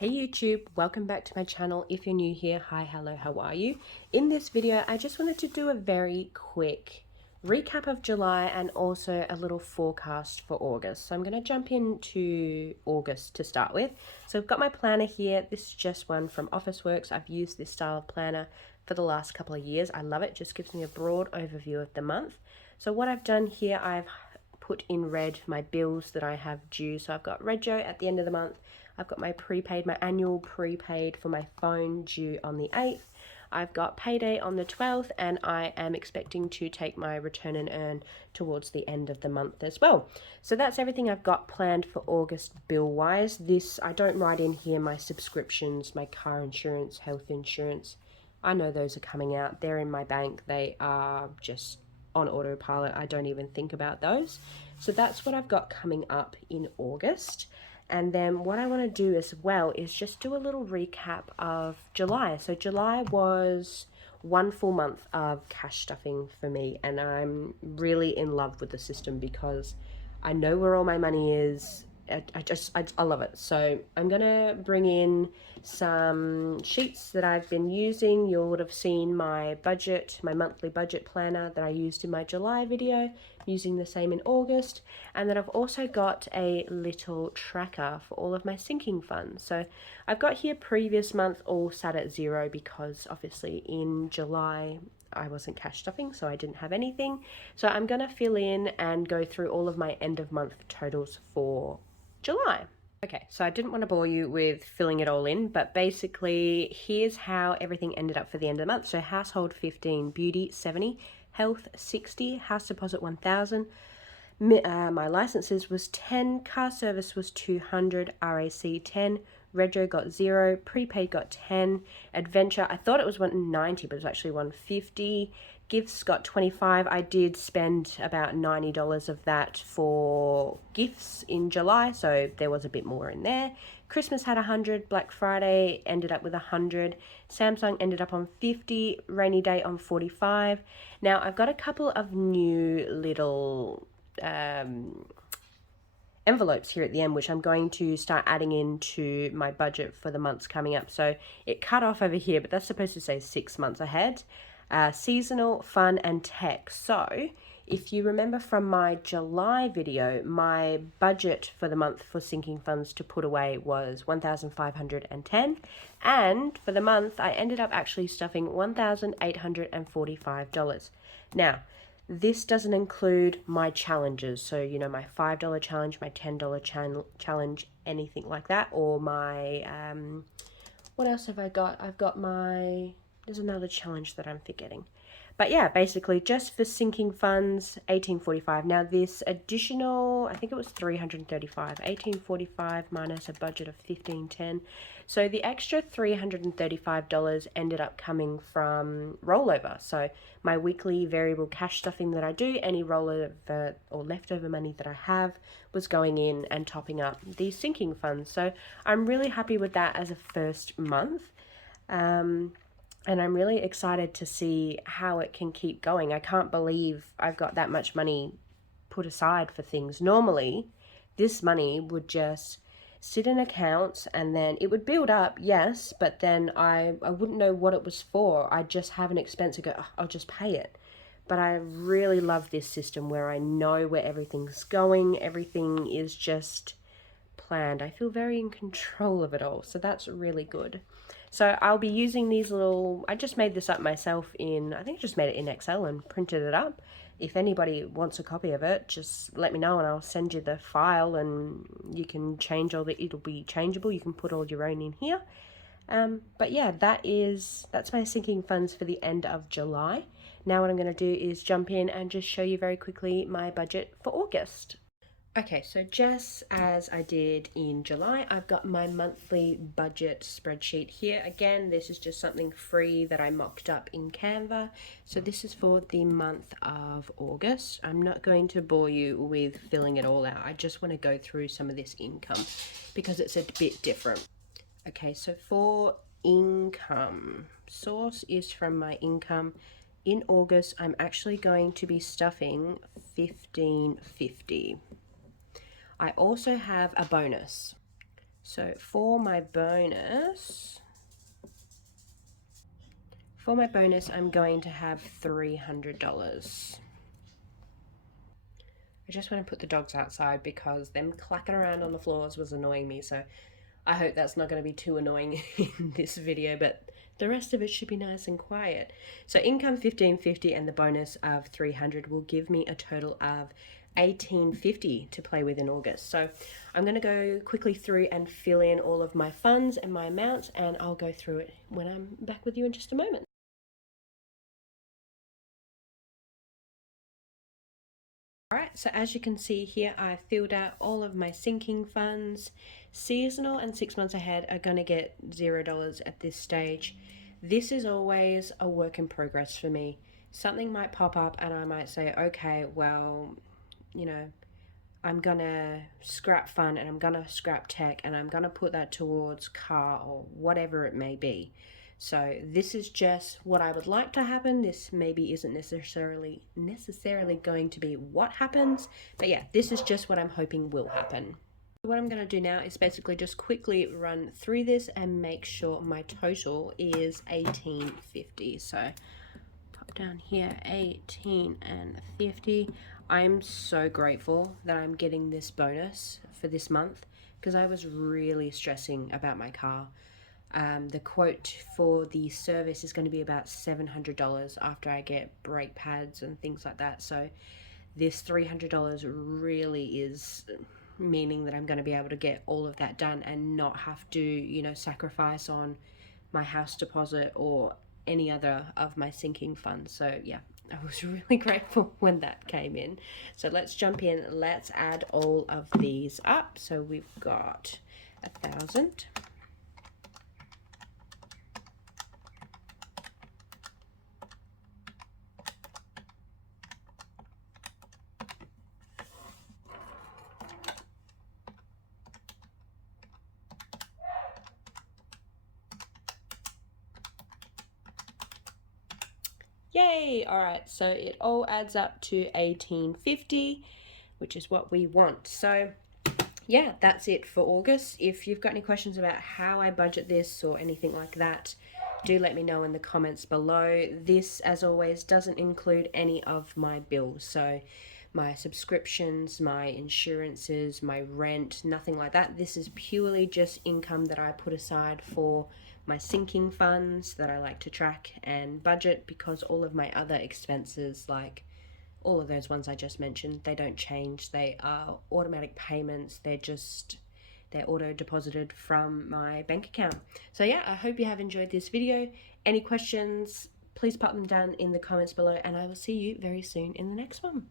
Hey YouTube, welcome back to my channel. If you're new here, hi, hello, how are you? In this video, I just wanted to do a very quick recap of July and also a little forecast for August. So I'm going to jump into August to start with. So I've got my planner here. This is just one from Officeworks. I've used this style of planner for the last couple of years. I love it. It just gives me a broad overview of the month. So what I've done here, I've put in red my bills that I have due. So I've got Rego at the end of the month. I've got my prepaid, my annual prepaid for my phone due on the 8th. I've got payday on the 12th, and I am expecting to take my return and earn towards the end of the month as well. So that's everything I've got planned for August bill-wise. This, I don't write in here my subscriptions, my car insurance, health insurance. I know those are coming out. They're in my bank. They are just on autopilot. I don't even think about those. So that's what I've got coming up in August. And then what I want to do as well is just do a little recap of July. So July was one full month of cash stuffing for me, and I'm really in love with the system because I know where all my money is. I love it. So I'm gonna bring in some sheets that I've been using. You would have seen my budget, my monthly budget planner that I used in my July video, I'm using the same in August. And then I've also got a little tracker for all of my sinking funds. So I've got here previous month all sat at zero because obviously in July I wasn't cash stuffing, so I didn't have anything. So I'm gonna fill in and go through all of my end of month totals for July. Okay, so I didn't want to bore you with filling it all in, but basically here's how everything ended up for the end of the month. So household 15, beauty 70, health 60, house deposit 1000, my licenses was 10, car service was 200, RAC 10, Rego got 0, prepaid got 10, adventure, I thought it was 190, but it was actually 150, gifts got 25. I did spend about $90 of that for gifts in July, so there was a bit more in there. Christmas had 100, Black Friday ended up with 100, Samsung ended up on 50, rainy day on 45. Now I've got a couple of new little envelopes here at the end, which I'm going to start adding into my budget for the months coming up. So it cut off over here, but that's supposed to say 6 months ahead. Seasonal, fun, and tech. So if you remember from my July video, my budget for the month for sinking funds to put away was $1,510, and for the month I ended up actually stuffing $1,845. Now this doesn't include my challenges, so you know, my $5 challenge, my $10 challenge, anything like that, or my what else have I got? I've got my, there's another challenge that I'm forgetting. But yeah, basically just for sinking funds, 1845. Now this additional, I think it was 335, 1845 minus a budget of 1510. So the extra $335 ended up coming from rollover. So my weekly variable cash stuffing that I do, any rollover or leftover money that I have was going in and topping up these sinking funds. So I'm really happy with that as a first month. And I'm really excited to see how it can keep going. I can't believe I've got that much money put aside for things. Normally, this money would just sit in accounts and then it would build up, yes, but then I wouldn't know what it was for. I'd just have an expense and go, oh, I'll just pay it. But I really love this system where I know where everything's going. Everything is just planned. I feel very in control of it all, so that's really good. So I'll be using these little, I just made this up myself in, I think I just made it in Excel and printed it up. If anybody wants a copy of it, just let me know and I'll send you the file, and you can change all the, it'll be changeable. You can put all your own in here. But yeah, that's my sinking funds for the end of July. Now what I'm going to do is jump in and just show you very quickly my budget for August. Okay, so just as I did in July, I've got my monthly budget spreadsheet here. Again, this is just something free that I mocked up in Canva. So this is for the month of August. I'm not going to bore you with filling it all out. I just want to go through some of this income because it's a bit different. Okay, so for income, source is from my income. In August, I'm actually going to be stuffing $1,550. I also have a bonus. So for my bonus, I'm going to have $300. I just want to put the dogs outside because them clacking around on the floors was annoying me, so I hope that's not going to be too annoying in this video, but the rest of it should be nice and quiet. So income $1,550 and the bonus of $300 will give me a total of $1,850 to play with in August. So I'm going to go quickly through and fill in all of my funds and my amounts, and I'll go through it when I'm back with you in just a moment. Alright, so as you can see here, I filled out all of my sinking funds. Seasonal and 6 months ahead are going to get $0 at this stage. This is always a work in progress for me. Something might pop up and I might say, okay, well, you know, I'm gonna scrap fun and I'm gonna scrap tech and I'm gonna put that towards car or whatever it may be. So this is just what I would like to happen. This maybe isn't necessarily going to be what happens, but yeah, this is just what I'm hoping will happen. What I'm going to do now is basically just quickly run through this and make sure my total is $1,850. So pop down here, 18 and 50. I'm so grateful that I'm getting this bonus for this month because I was really stressing about my car. The quote for the service is going to be about $700 after I get brake pads and things like that. So this $300 really is meaning that I'm going to be able to get all of that done and not have to, you know, sacrifice on my house deposit or any other of my sinking funds. So yeah, I was really grateful when that came in. So let's jump in. Let's add all of these up. So we've got 1,000. Yay! Alright, so it all adds up to 1,850, which is what we want. So yeah, that's it for August. If you've got any questions about how I budget this or anything like that, do let me know in the comments below. This, as always, doesn't include any of my bills. So my subscriptions, my insurances, my rent, nothing like that. This is purely just income that I put aside for my sinking funds that I like to track and budget, because all of my other expenses, like all of those ones I just mentioned, they don't change. They are automatic payments. They're auto deposited from my bank account. So yeah, I hope you have enjoyed this video. Any questions, please pop them down in the comments below, and I will see you very soon in the next one.